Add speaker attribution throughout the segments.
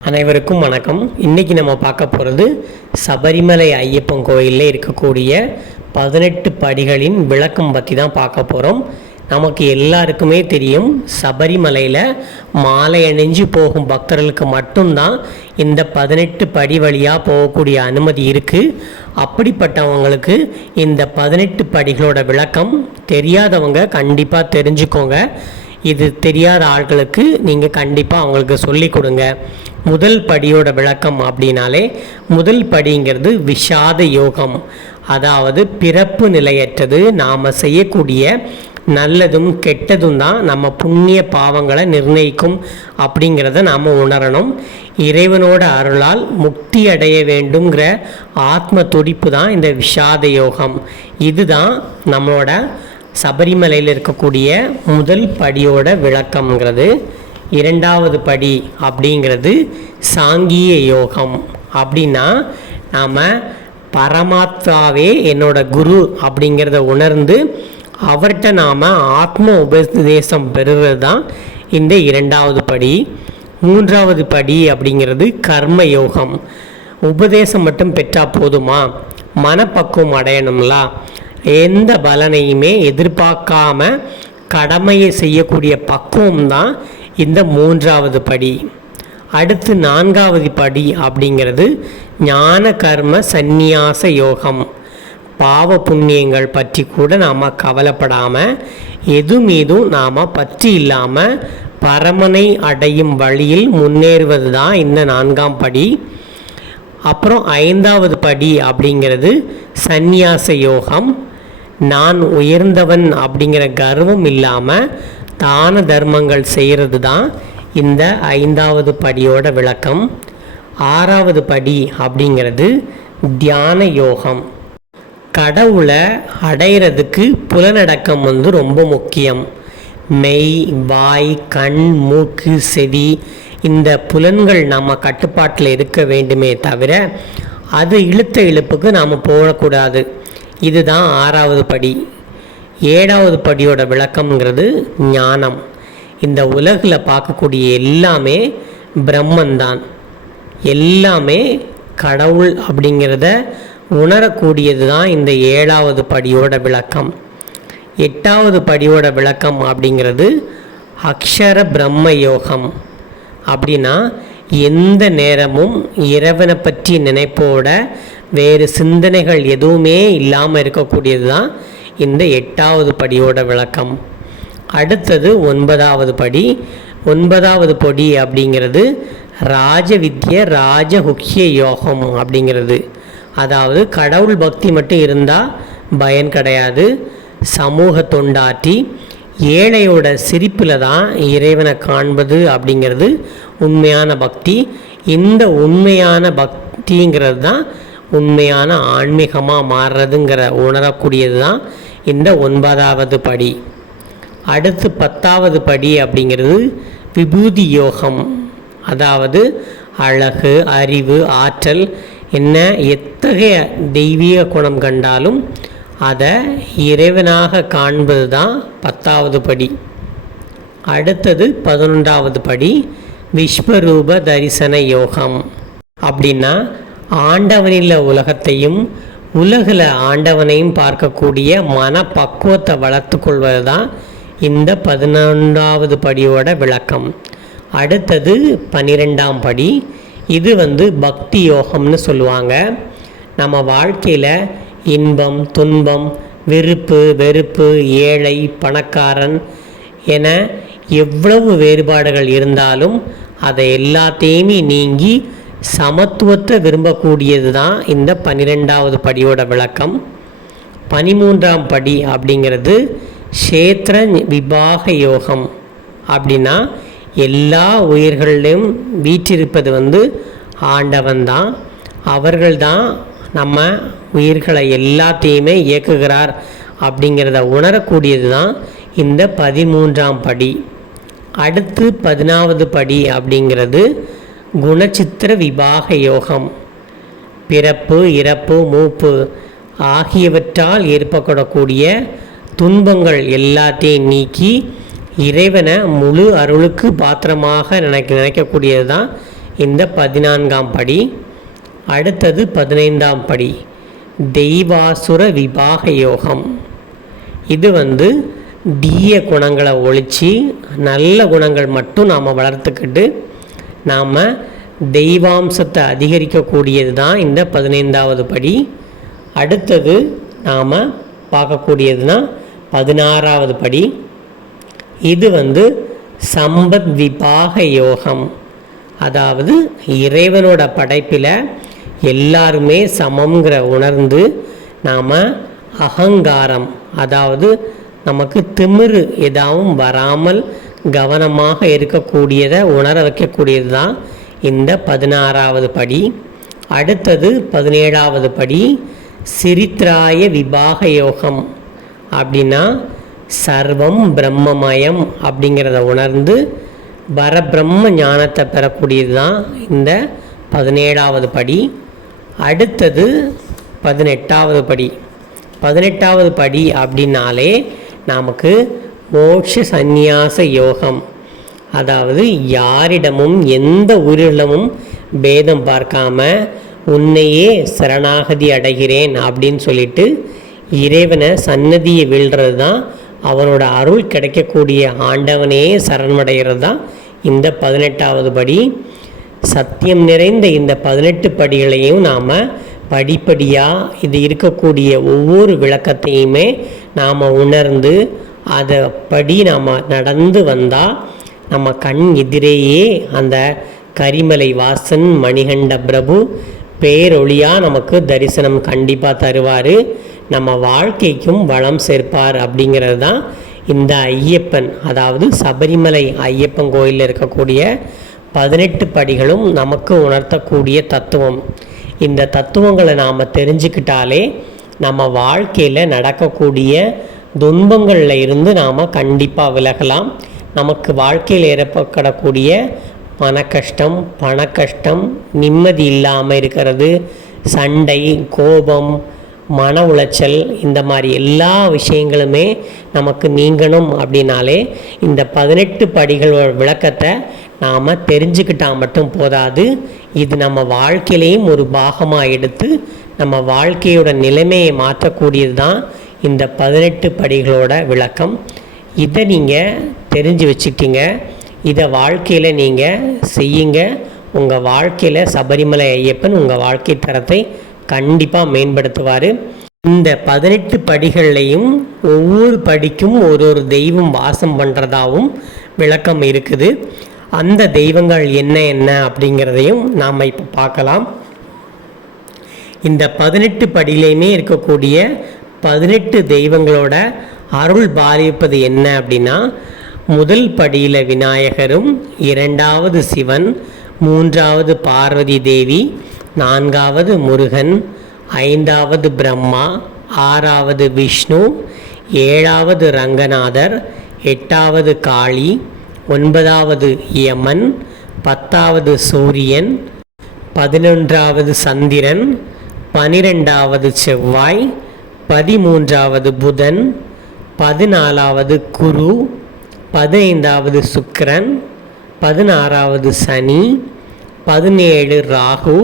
Speaker 1: அனைவருக்கும் வணக்கம். இன்னைக்கு நம்ம பார்க்க போகிறது சபரிமலை ஐயப்பன் கோயிலில் இருக்கக்கூடிய பதினெட்டு படிகளின் விளக்கம் பற்றி தான் பார்க்க போகிறோம் நமக்கு எல்லாருக்குமே தெரியும் சபரிமலையில் மாலை அணிஞ்சு போகும் பக்தர்களுக்கு மட்டும்தான் இந்த பதினெட்டு படி வழியாக போகக்கூடிய அனுமதி இருக்குது அப்படிப்பட்டவங்களுக்கு இந்த பதினெட்டு படிகளோட விளக்கம் தெரியாதவங்க கண்டிப்பாக தெரிஞ்சுக்கோங்க. இது தெரியாத ஆட்களுக்கு நீங்கள் கண்டிப்பாக அவங்களுக்கு சொல்லி கொடுங்க. முதல் படியோட விளக்கம் அப்படின்னாலே முதல் படிங்கிறது விஷாத யோகம். அதாவது பிறப்பு நிலையற்றது. நாம் செய்யக்கூடிய நல்லதும் கெட்டதும் தான் நம்ம புண்ணிய பாவங்களை நிர்ணயிக்கும் அப்படிங்கிறத நாம் உணரணும். இறைவனோட அருளால் முக்தி அடைய வேண்டுங்கிற ஆத்ம துடிப்பு தான் இந்த விஷாத யோகம். இதுதான் நம்மளோட சபரிமலையில் இருக்கக்கூடிய முதல் படியோட விளக்கம்ங்கிறது. இரண்டாவது படி அப்படிங்கிறது சாங்கிய யோகம். அப்படின்னா நாம் பரமாத்மாவே என்னோட குரு அப்படிங்கிறத உணர்ந்து அவர்கிட்ட நாம் ஆத்ம உபதேசம் பெறுவது தான் இந்த இரண்டாவது படி. மூன்றாவது படி அப்படிங்கிறது கர்ம யோகம். உபதேசம் மட்டும் பெற்றால் போதுமா? மனப்பக்குவம் அடையணும்லா. எந்த பலனையுமே எதிர்பார்க்காம கடமையை செய்யக்கூடிய பக்குவம் தான் இந்த மூன்றாவது படி. அடுத்து நான்காவது படி அப்படிங்கிறது ஞான கர்ம சந்நியாச யோகம். பாவ புண்ணியங்கள் பற்றி கூட நாம் கவலைப்படாமல் எது மீதும் நாம் பற்றி இல்லாமல் பரமனை அடையும் வழியில் முன்னேறுவது தான் இந்த நான்காம் படி. அப்புறம் ஐந்தாவது படி அப்படிங்கிறது சந்நியாச யோகம். நான் உயர்ந்தவன் அப்படிங்கிற கர்வம் இல்லாமல் தான தர்மங்கள் செய்கிறது தான் இந்த ஐந்தாவது படியோட விளக்கம். ஆறாவது படி அப்படிங்கிறது தியான யோகம். கடவுளை அடையிறதுக்கு புலனடக்கம் வந்து ரொம்ப முக்கியம். மெய் வாய் கண் மூக்கு செவி இந்த புலன்கள் நம்ம கட்டுப்பாட்டில் இருக்க வேண்டுமே தவிர அது இழுத்த இழுப்புக்கு நாம் போகக்கூடாது. இதுதான் ஆறாவது படி. ஏழாவது படியோட விளக்கம்ங்கிறது ஞானம். இந்த உலகில் பார்க்கக்கூடிய எல்லாமே பிரம்மன்தான். எல்லாமே கடவுள் அப்படிங்கிறத உணரக்கூடியது தான் இந்த ஏழாவது படியோட விளக்கம். எட்டாவது படியோட விளக்கம் அப்படிங்கிறது அக்ஷர பிரம்ம யோகம். அப்படின்னா எந்த நேரமும் இறைவனை பற்றி நினைப்போட வேறு சிந்தனைகள் எதுவுமே இல்லாமல் இருக்கக்கூடியது தான் இந்த எட்டாவது படியோட விளக்கம். அடுத்தது ஒன்பதாவது படி. ஒன்பதாவது படி அப்படிங்கிறது ராஜவித்ய ராஜகுக்கிய யோகம் அப்படிங்கிறது. அதாவது கடவுள் பக்தி மட்டும் இருந்தால் பயன் கிடையாது. சமூக தொண்டாற்றி ஏழையோட சிரிப்பில் தான் இறைவனை காண்பது அப்படிங்கிறது உண்மையான பக்தி. இந்த உண்மையான பக்திங்கிறது தான் உண்மையான ஆன்மீகமாக மாறுறதுங்கிற உணரக்கூடியது தான் இந்த ஒன்பதாவது படி. அடுத்து பத்தாவது படி அப்படிங்கிறது விபூதி யோகம். அதாவது அழகு அறிவு ஆற்றல் என்ன எத்தகைய தெய்வீக குணம் கண்டாலும் அதை இறைவனாக காண்பது தான் பத்தாவது படி. அடுத்தது பதினொன்றாவது படி விஸ்வரூப தரிசன யோகம். அப்படின்னா ஆண்டவனில் உலகத்தையும் உலகில் ஆண்டவனையும் பார்க்கக்கூடிய மனப்பக்குவத்தை வளர்த்து கொள்வது தான் இந்த பதினொன்றாவது படியோட விளக்கம். அடுத்தது பன்னிரெண்டாம் படி. இது வந்து பக்தி யோகம்னு சொல்லுவாங்க. நம்ம வாழ்க்கையில் இன்பம் துன்பம் விருப்பு வெறுப்பு ஏழை பணக்காரன் என எவ்வளவு வேறுபாடுகள் இருந்தாலும் அதை எல்லாத்தையுமே நீங்கி சமத்துவத்தை விரும்பக்கூடியது தான் இந்த பன்னிரெண்டாவது படியோட விளக்கம். பதிமூன்றாம் படி அப்படிங்கிறது க்ஷேத்திர விபாக யோகம். அப்படின்னா எல்லா உயிர்களிலும் வீற்றிருப்பது வந்து ஆண்டவன் தான் அவர்கள் தான் நம்ம உயிர்களை எல்லாத்தையுமே இயக்குகிறார் அப்படிங்கிறத உணரக்கூடியது தான் இந்த பதிமூன்றாம் படி. அடுத்து பதினாவது படி அப்படிங்கிறது குணச்சித்திர விபாக யோகம். பிறப்பு இறப்பு மூப்பு ஆகியவற்றால் ஏற்படக்கூடிய துன்பங்கள் எல்லாத்தையும் நீக்கி இறைவனை முழு அருளுக்கு பாத்திரமாக நினைக்க நினைக்கக்கூடியது தான் இந்த பதினான்காம் படி. அடுத்தது பதினைந்தாம் படி தெய்வாசுர விபாக யோகம். இது வந்து தீய குணங்களை ஒழித்து நல்ல குணங்கள் மட்டும் நாம் வளர்த்துக்கிட்டு நாம் தெய்வாம்சத்தை அதிகரிக்கக்கூடியது தான் இந்த பதினைந்தாவது படி. அடுத்தது நாம் பார்க்கக்கூடியதுனா பதினாறாவது படி. இது வந்து சம்பத் விபாக யோகம். அதாவது இறைவனோட படைப்பில் எல்லாருமே சமங்கிற உணர்ந்து நாம் அகங்காரம் அதாவது நமக்கு திமிரு எதாவும் வராமல் கவனமாக இருக்கக்கூடியதை உணர வைக்கக்கூடியது தான் இந்த பதினாறாவது படி. அடுத்தது பதினேழாவது படி சிரித்ராய விபாக யோகம். அப்படின்னா சர்வம் பிரம்மமயம் அப்படிங்கிறத உணர்ந்து பரபிரம்ம ஞானத்தை பெறக்கூடியது தான் இந்த பதினேழாவது படி. அடுத்தது பதினெட்டாவது படி. பதினெட்டாவது படி அப்படின்னாலே நமக்கு மோட்ச சந்நியாச யோகம் அதாவது யாரிடமும் எந்த உயிரிடமும் பேதம் பார்க்காம உன்னையே சரணாகதி அடைகிறேன் அப்படின்னு சொல்லிட்டு இறைவனை சன்னதியை வீழ்கிறது தான் அவனோட அருள் கிடைக்கக்கூடிய ஆண்டவனே சரணமடைகிறது தான் இந்த பதினெட்டாவது படி. சத்தியம் நிறைந்த இந்த பதினெட்டு படிகளையும் நாம் படிப்படியாக இது இருக்கக்கூடிய ஒவ்வொரு விளக்கத்தையுமே நாம் உணர்ந்து அதை படி நாம் நடந்து வந்தால் நம்ம கண் எதிரேயே அந்த கரிமலை வாசன் மணிகண்ட பிரபு பேரொழியாக நமக்கு தரிசனம் கண்டிப்பாக தருவார். நம்ம வாழ்க்கைக்கும் வளம் சேர்ப்பார் அப்படிங்கிறது தான் இந்த ஐயப்பன் அதாவது சபரிமலை ஐயப்பன் கோயிலில் இருக்கக்கூடிய பதினெட்டு படிகளும் நமக்கு உணர்த்தக்கூடிய தத்துவம். இந்த தத்துவங்களை நாம் தெரிஞ்சுக்கிட்டாலே நம்ம வாழ்க்கையில் நடக்கக்கூடிய துன்பங்களில் இருந்து நாம் கண்டிப்பாக விலகலாம். நமக்கு வாழ்க்கையில் ஏற்படக்கூடிய மன கஷ்டம் பண கஷ்டம் நிம்மதி இல்லாமல் இருக்கிறது சண்டை கோபம் மன உளைச்சல் இந்த மாதிரி எல்லா விஷயங்களுமே நமக்கு நீங்கணும் அப்படின்னாலே இந்த பதினெட்டு படிகள் விளக்கத்தை நாம் தெரிஞ்சுக்கிட்டால் மட்டும் போதாது. இது நம்ம வாழ்க்கையிலையும் ஒரு பாகமாக எடுத்து நம்ம வாழ்க்கையோட நிலைமையை மாற்றக்கூடியது தான் இந்த பதினெட்டு படிகளோட விளக்கம். இதை நீங்கள் தெரிஞ்சு வச்சுக்கிட்டீங்க. இதை வாழ்க்கையில் நீங்கள் செய்யுங்க. உங்கள் வாழ்க்கையில் சபரிமலை ஐயப்பன் உங்கள் வாழ்க்கை தரத்தை கண்டிப்பாக மேம்படுத்துவார். இந்த பதினெட்டு படிகள்லையும் ஒவ்வொரு படிக்கும் ஒரு ஒரு தெய்வம் வாசம் பண்ணுறதாகவும் விளக்கம் இருக்குது. அந்த தெய்வங்கள் என்ன என்ன அப்படிங்கிறதையும் நாம் இப்போ பார்க்கலாம். இந்த பதினெட்டு படியிலையுமே இருக்கக்கூடிய பதினெட்டு தெய்வங்களோட அருள் பாலிப்பது என்ன அப்படின்னா முதல் படியில் விநாயகரும் இரண்டாவது சிவன் மூன்றாவது பார்வதி தேவி நான்காவது முருகன் ஐந்தாவது பிரம்மா ஆறாவது விஷ்ணு ஏழாவது ரங்கநாதர் எட்டாவது காளி ஒன்பதாவது யமன் பத்தாவது சூரியன் பதினொன்றாவது சந்திரன் பனிரெண்டாவது செவ்வாய் பதிமூன்றாவது புதன் பதினாலாவது குரு பதினைந்தாவது சுக்கரன் பதினாறாவது சனி பதினேழு ராகு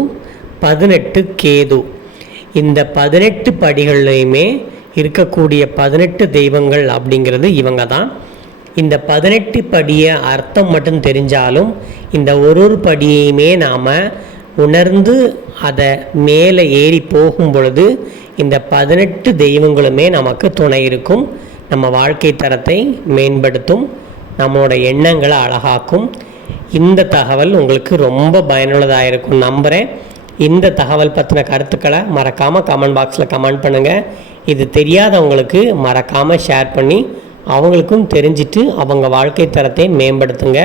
Speaker 1: பதினெட்டு கேது. இந்த பதினெட்டு படிகள்லையுமே இருக்கக்கூடிய பதினெட்டு தெய்வங்கள் அப்படிங்கிறது இவங்க தான் இந்த பதினெட்டு படியை அர்த்தம் மட்டும் தெரிஞ்சாலும் இந்த ஒரு ஒரு படியையுமே நாம் உணர்ந்து அதை மேலே ஏறி போகும் பொழுது இந்த பதினெட்டு தெய்வங்களுமே நமக்கு துணை இருக்கும். நம்ம வாழ்க்கை தரத்தை மேம்படுத்தும். நம்மளோட எண்ணங்களை அழகாக்கும். இந்த தகவல் உங்களுக்கு ரொம்ப பயனுள்ளதாக இருக்கும். நம்புகிறேன் இந்த தகவல் பற்றின கருத்துக்களை மறக்காமல் கமெண்ட் பாக்ஸில் கமெண்ட் பண்ணுங்கள் இது தெரியாதவங்களுக்கு மறக்காமல் ஷேர் பண்ணி அவங்களுக்கும் தெரிஞ்சிட்டு அவங்க வாழ்க்கை தரத்தை மேம்படுத்துங்க.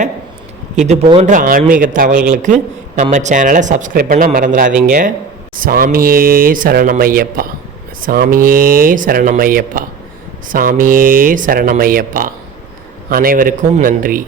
Speaker 1: இது போன்ற ஆன்மீக தகவல்களுக்கு நம்ம சேனலை சப்ஸ்கிரைப் பண்ண மறந்துடாதீங்க. சாமியே சரணமையப்பா. சாமியே சரணமையப்பா. சாமியே சரணமையப்பா. அனைவருக்கும் நன்றி.